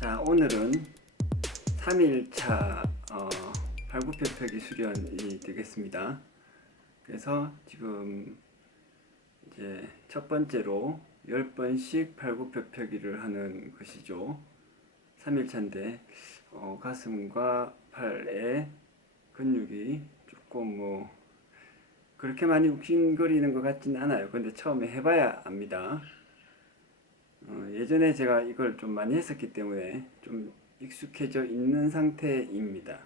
자, 오늘은 3일차 발굽혀펴기 수련이 되겠습니다. 그래서 지금 이제 첫 번째로 10번씩 발굽혀펴기를 하는 것이죠. 3일차인데 가슴과 팔에 근육이 조금 그렇게 많이 욱신거리는 것 같지는 않아요. 근데 처음에 해봐야 압니다. 예전에 제가 이걸 좀 많이 했었기 때문에 좀 익숙해져 있는 상태입니다.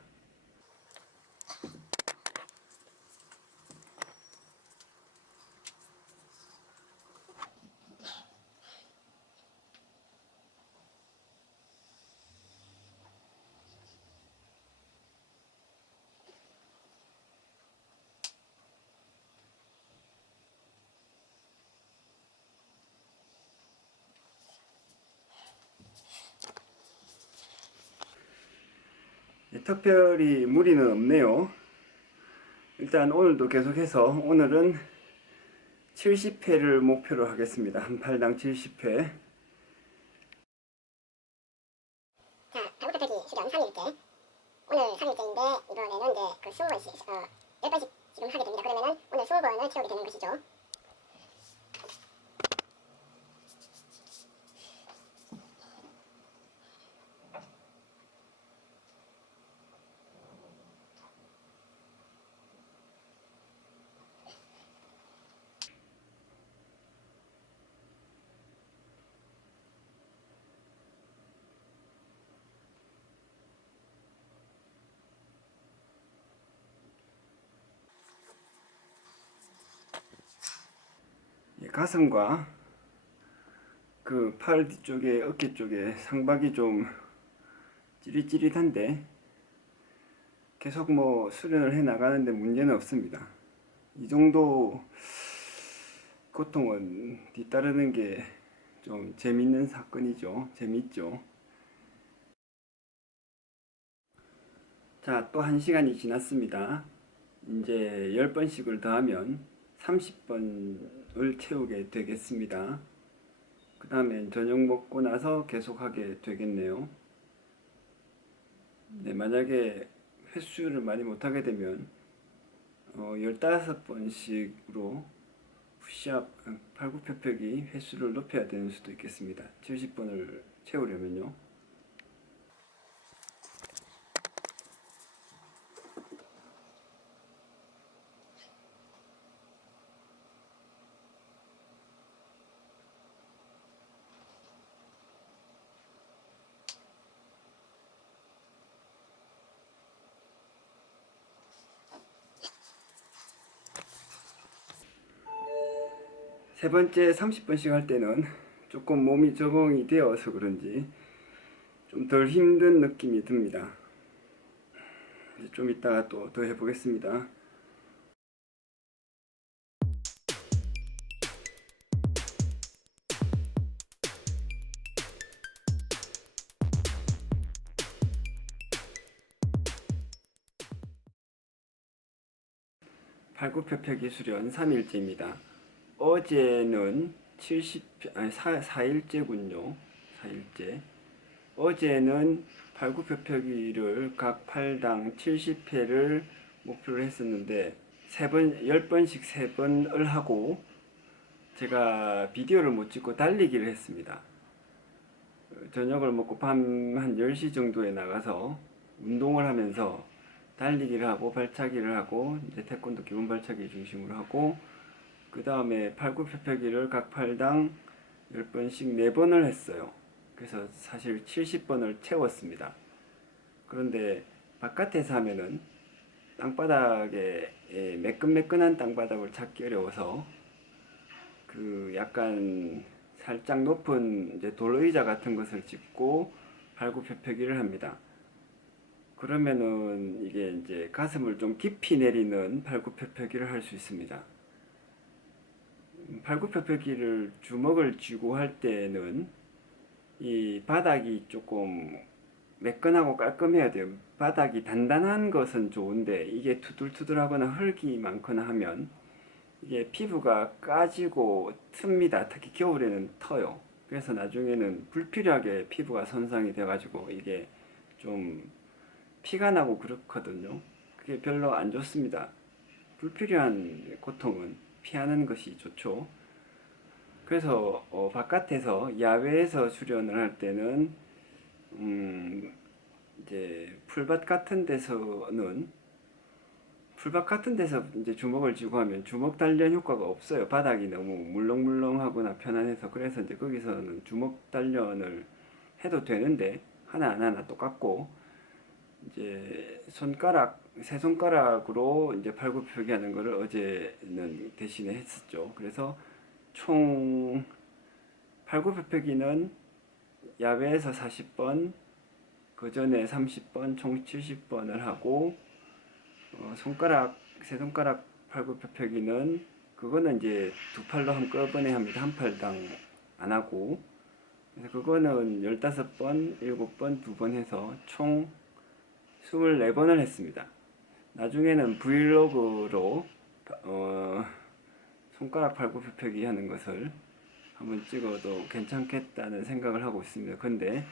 특별히 무리는 없네요. 일단 오늘도 계속해서 오늘은 70회를 목표로 하겠습니다. 한 팔당 70회. 자, 발굽혀펴기 수련 3일째. 오늘 3일째인데 이번에는 이제 그 20번씩, 10번씩 지금 하게 됩니다. 그러면은 오늘 20번을 채우게 되는 것이죠. 가슴과 그 팔 뒤쪽에 어깨 쪽에 상박이 좀 찌릿찌릿한데 계속 수련을 해 나가는데 문제는 없습니다. 이 정도 고통은 뒤따르는 게 좀 재밌는 사건이죠. 재밌죠. 자, 또 1시간이 지났습니다. 이제 10번씩을 더하면 30번을 채우게 되겠습니다. 그 다음에 저녁 먹고 나서 계속하게 되겠네요. 네, 만약에 횟수를 많이 못하게 되면 15번씩으로 푸시업, 팔굽혀펴기 횟수를 높여야 되는 수도 있겠습니다. 70번을 채우려면요. 세 번째 30번씩 할 때는 조금 몸이 적응이 되어서 그런지 좀 덜 힘든 느낌이 듭니다. 이제 좀 이따가 또 더 해보겠습니다. 발굽혀펴기 수련 3일째입니다. 어제는 4일째군요. 4일째. 어제는 발굽혀펴기를 각 팔당 70회를 목표로 했었는데 10번씩 3번을 하고 제가 비디오를 못 찍고 달리기를 했습니다. 저녁을 먹고 밤 한 10시 정도에 나가서 운동을 하면서 달리기를 하고 발차기를 하고 이제 태권도 기본 발차기 중심으로 하고 그 다음에 팔굽혀펴기를 각 팔당 10번씩 4번을 했어요. 그래서 사실 70번을 채웠습니다. 그런데 바깥에서 하면은 땅바닥에 매끈매끈한 땅바닥을 찾기 어려워서 그 약간 살짝 높은 이제 돌의자 같은 것을 짚고 발굽혀펴기를 합니다. 그러면은 이게 이제 가슴을 좀 깊이 내리는 발굽혀펴기를 할 수 있습니다. 발굽혀펴기를 주먹을 쥐고 할 때는 이 바닥이 조금 매끈하고 깔끔해야 돼요. 바닥이 단단한 것은 좋은데 이게 투들투들하거나 흙이 많거나 하면 이게 피부가 까지고 틉니다. 특히 겨울에는 터요. 그래서 나중에는 불필요하게 피부가 손상이 돼가지고 이게 좀 피가 나고 그렇거든요. 그게 별로 안 좋습니다. 불필요한 고통은 피하는 것이 좋죠. 그래서 바깥에서 야외에서 수련을 할 때는 이제 풀밭 같은 데서 이제 주먹을 쥐고 하면 주먹 단련 효과가 없어요. 바닥이 너무 물렁물렁하거나 편안해서. 그래서 이제 거기서는 주먹 단련을 해도 되는데 하나하나 똑같고, 이제 세 손가락으로 이제 팔굽혀펴기 하는 거를 어제는 대신에 했었죠. 그래서 총 팔굽혀펴기는 야외에서 40번, 그 전에 30번, 총 70번을 하고, 세 손가락 팔굽혀펴기는 그거는 이제 두 팔로 한꺼번에 합니다. 한 팔당 안 하고. 그래서 그거는 15번, 7번, 2번 해서 총 24번을 했습니다. 나중에는 브이로그로 손가락 팔굽혀펴기 하는 것을 한번 찍어도 괜찮겠다는 생각을 하고 있습니다. 근데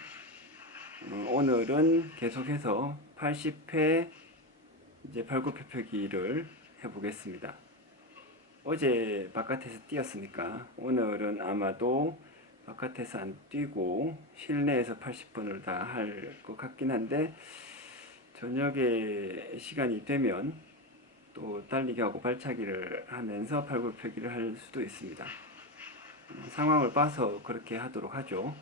오늘은 계속해서 80회 이제 발굽혀펴기를 해보겠습니다. 어제 바깥에서 뛰었으니까 오늘은 아마도 바깥에서 안 뛰고 실내에서 80번을 다 할 것 같긴 한데, 저녁에 시간이 되면 또 달리기하고 발차기를 하면서 발굽혀펴기를 할 수도 있습니다. 상황을 봐서 그렇게 하도록 하죠.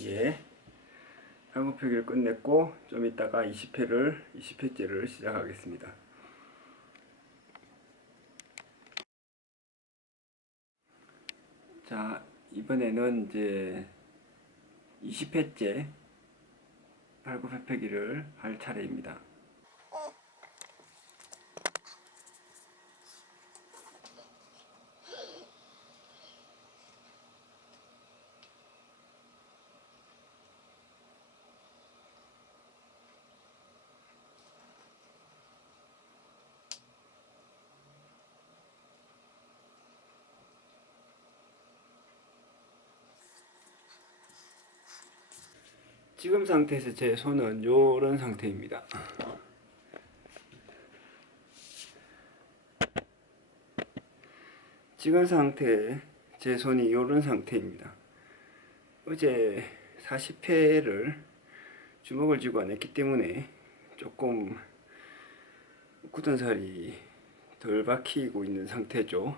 예, 발굽혀기를 끝냈고 좀 이따가 20회째를 시작하겠습니다. 자, 이번에는 이제 20회째 발굽혀펴기를 할 차례입니다. 지금 상태에서 제 손은 이런 상태입니다. 지금 상태에 제 손이 이런 상태입니다. 어제 40회를 주먹을 쥐고 안 했기 때문에 조금 굳은 살이 덜 박히고 있는 상태죠.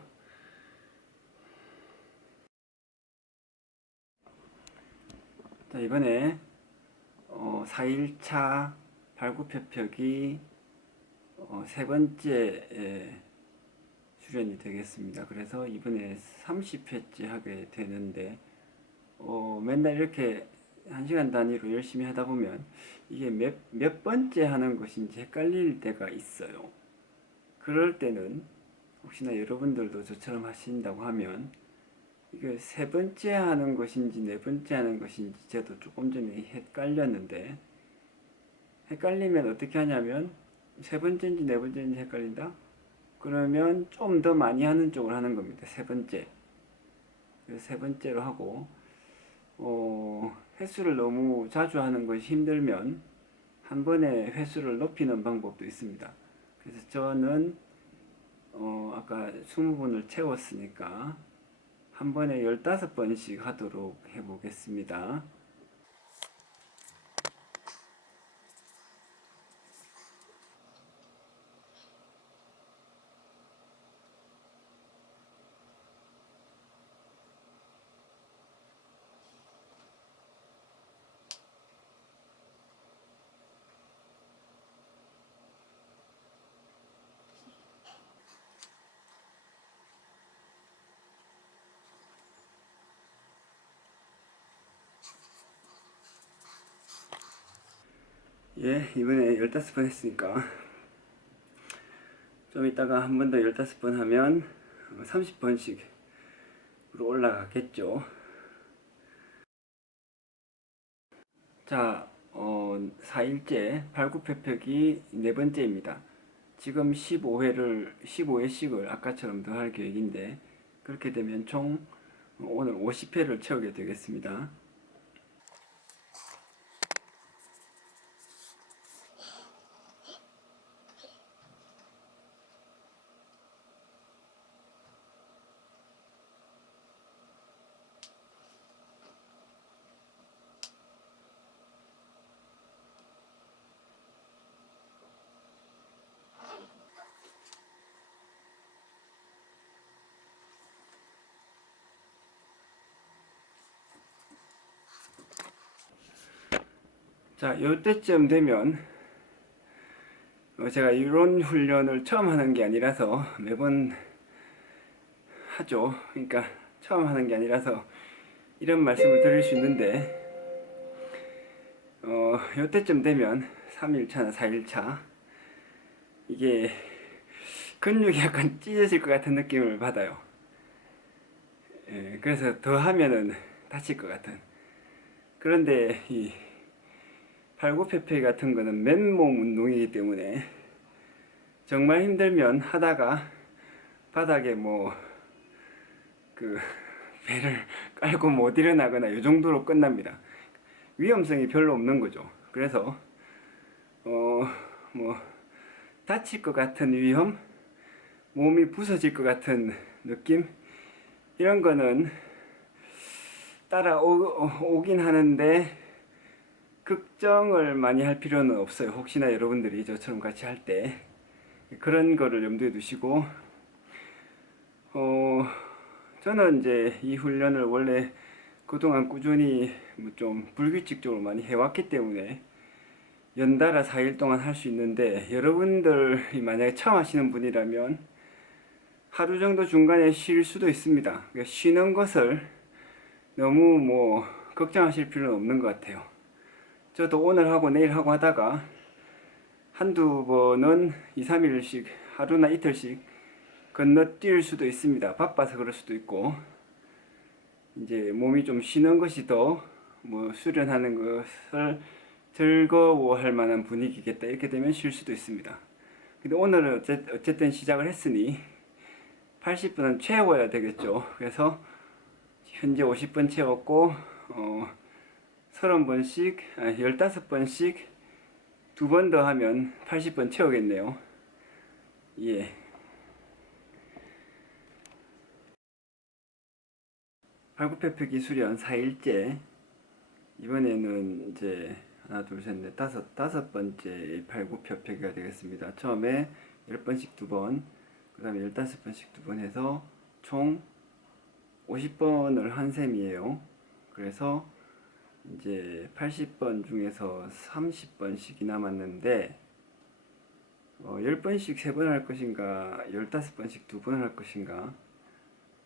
자, 이번에 4일차 발굽혀펴기 세 번째 수련이 되겠습니다. 그래서 이번에 30회째 하게 되는데, 맨날 이렇게 1시간 단위로 열심히 하다 보면 이게 몇 번째 하는 것인지 헷갈릴 때가 있어요. 그럴 때는 혹시나 여러분들도 저처럼 하신다고 하면 이게 세 번째 하는 것인지 네 번째 하는 것인지 저도 조금 전에 헷갈렸는데, 헷갈리면 어떻게 하냐면 세 번째인지 네 번째인지 헷갈린다? 그러면 좀 더 많이 하는 쪽을 하는 겁니다. 세 번째. 그래서 세 번째로 하고, 횟수를 너무 자주 하는 것이 힘들면 한 번에 횟수를 높이는 방법도 있습니다. 그래서 저는 아까 20번을 채웠으니까 한 번에 15번씩 하도록 해보겠습니다. 예, 이번에 15번 했으니까 좀 이따가 한 번 더 15번 하면 30번씩으로 올라가겠죠. 자, 4일째 팔굽혀펴기 네 번째입니다. 지금 15회씩을 아까처럼 더 할 계획인데, 그렇게 되면 총 오늘 50회를 채우게 되겠습니다. 자, 요때쯤 되면 제가 이런 훈련을 처음 하는 게 아니라서 매번 하죠. 그러니까 처음 하는 게 아니라서 이런 말씀을 드릴 수 있는데, 요때쯤 되면 3일차나 4일차 이게 근육이 약간 찢어질 것 같은 느낌을 받아요. 예, 그래서 더 하면은 다칠 것 같은. 그런데 이 팔굽혀펴기 같은 거는 맨몸 운동이기 때문에 정말 힘들면 하다가 바닥에 뭐 그 배를 깔고 못 일어나거나 이 정도로 끝납니다. 위험성이 별로 없는 거죠. 그래서 뭐 다칠 것 같은 위험, 몸이 부서질 것 같은 느낌, 이런 거는 따라오긴 하는데 걱정을 많이 할 필요는 없어요. 혹시나 여러분들이 저처럼 같이 할 때 그런 거를 염두에 두시고, 저는 이제 이 훈련을 원래 그동안 꾸준히 좀 불규칙적으로 많이 해왔기 때문에 연달아 4일 동안 할 수 있는데, 여러분들이 만약에 처음 하시는 분이라면 하루 정도 중간에 쉴 수도 있습니다. 그러니까 쉬는 것을 너무 뭐 걱정하실 필요는 없는 것 같아요. 저도 오늘 하고 내일 하고 하다가 한두 번은 2, 3일씩 하루나 이틀씩 건너뛸 수도 있습니다. 바빠서 그럴 수도 있고, 이제 몸이 좀 쉬는 것이 더 뭐 수련하는 것을 즐거워할 만한 분위기겠다, 이렇게 되면 쉴 수도 있습니다. 근데 오늘은 어쨌든 시작을 했으니 80분은 채워야 되겠죠. 그래서 현재 50분 채웠고, 30번씩, 15번씩 두 번 더 하면 80번 채우겠네요. 예. 팔굽혀펴기 수련 4일째. 이번에는 이제 하나, 둘, 셋, 넷, 다섯 번째 팔굽혀펴기가 되겠습니다. 처음에 10번씩 두 번, 그 다음에 15번씩 두 번 해서 총 50번을 한 셈이에요. 그래서 이제 80번 중에서 30번씩이 남았는데, 10번씩 3번 할 것인가 15번씩 2번 할 것인가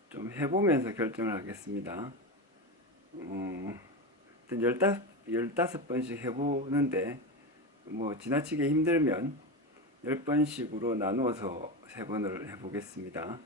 좀 해보면서 결정을 하겠습니다. 일단 15번씩 해보는데 뭐 지나치게 힘들면 10번씩으로 나누어서 3번을 해보겠습니다.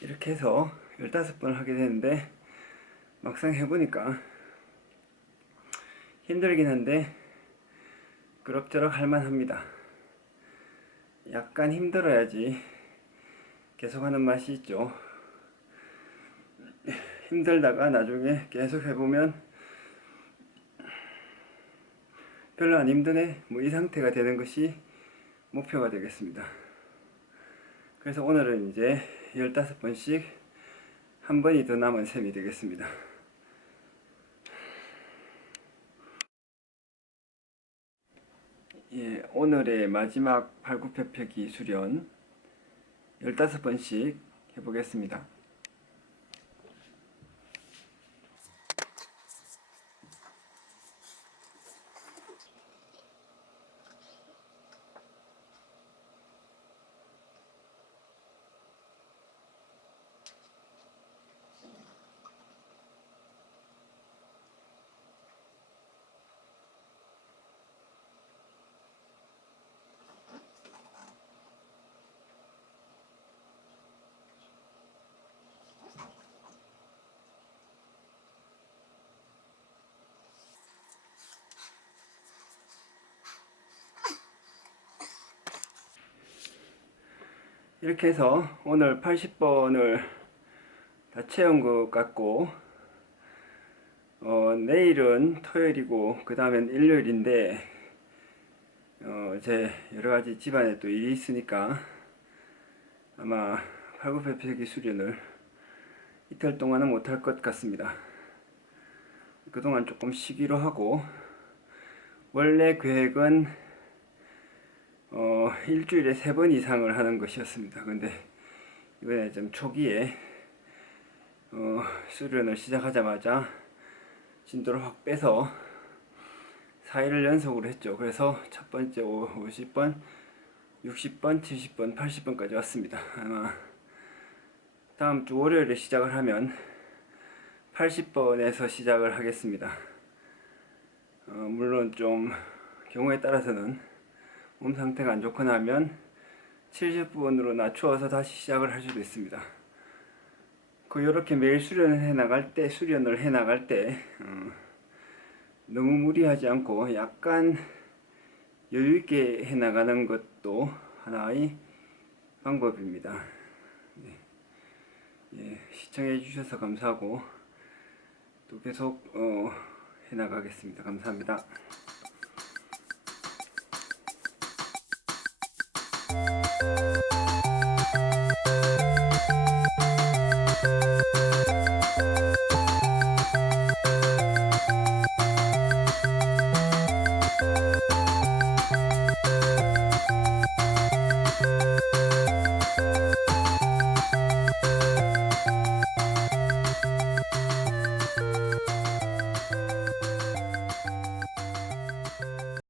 이렇게 해서 15번을 하게 되는데, 막상 해보니까 힘들긴 한데 그럭저럭 할만합니다. 약간 힘들어야지 계속하는 맛이 있죠. 힘들다가 나중에 계속 해보면 별로 안 힘드네, 뭐 이 상태가 되는 것이 목표가 되겠습니다. 그래서 오늘은 이제 15번씩 한 번이 더 남은 셈이 되겠습니다. 예, 오늘의 마지막 팔굽혀펴기 수련 15번씩 해보겠습니다. 이렇게 해서 오늘 80번을 다 채운 것 같고, 내일은 토요일이고 그 다음엔 일요일인데, 제 여러가지 집안에 또 일이 있으니까 아마 팔굽혀펴기 수련을 이틀 동안은 못할 것 같습니다. 그동안 조금 쉬기로 하고, 원래 계획은 일주일에 3번 이상을 하는 것이었습니다. 근데 이번에 좀 초기에 수련을 시작하자마자 진도를 확 빼서 4일을 연속으로 했죠. 그래서 첫 번째 50번, 60번, 70번, 80번까지 왔습니다. 아마 다음 주 월요일에 시작을 하면 80번에서 시작을 하겠습니다. 물론 좀 경우에 따라서는 몸 상태가 안 좋거나 하면 70번으로 낮추어서 다시 시작을 할 수도 있습니다. 이렇게 매일 수련을 해 나갈 때 너무 무리하지 않고 약간 여유 있게 해 나가는 것도 하나의 방법입니다. 네. 예, 시청해 주셔서 감사하고 또 계속 해 나가겠습니다. 감사합니다.